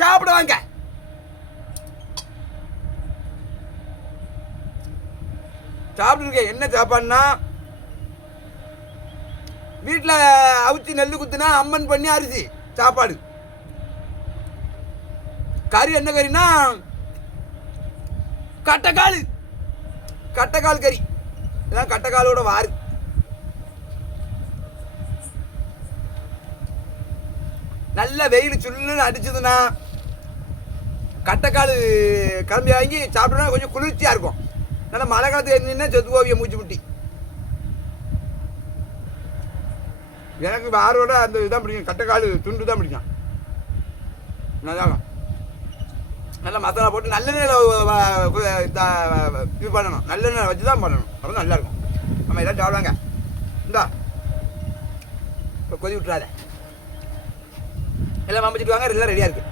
சாப்பிடுவாங்க. சாப்பிட்டுருக்க என்ன சாப்பாடுனா, வீட்டில் அவிச்சு நெல் குத்துனா அம்மன் பண்ணி அரிசி சாப்பாடு. கறி என்ன கறினா கட்டைக்கால் கறி. இதான் கட்டைக்காலோட வாரு. நல்ல வெயில் சுல்லுன்னு அடிச்சதுன்னா கட்டைக்கால் கிளம்பி வாங்கி சாப்பிட்டோன்னா கொஞ்சம் குளிர்ச்சியாக இருக்கும். நல்லா மழை காலத்துக்கு இருந்தீங்கன்னா செத்துவோவிய மூச்சு முட்டி. எனக்கு வாரோட அந்த இதுதான் பிடிக்கும், கட்டைக்கால் துண்டு தான் பிடிக்கும். நல்லா மசாலா போட்டு நல்லெண்ணெயில் இது பண்ணணும், நல்லெண்ணெய் வச்சு தான் பண்ணணும், அப்போ நல்லாயிருக்கும். நம்ம எல்லாம் சாப்பிடுவாங்க. இந்தா இப்போ கொதி விட்டுறாத, எல்லாம் மாம்பிச்சுட்டு வாங்க, எல்லாம் ரெடியாக இருக்குது.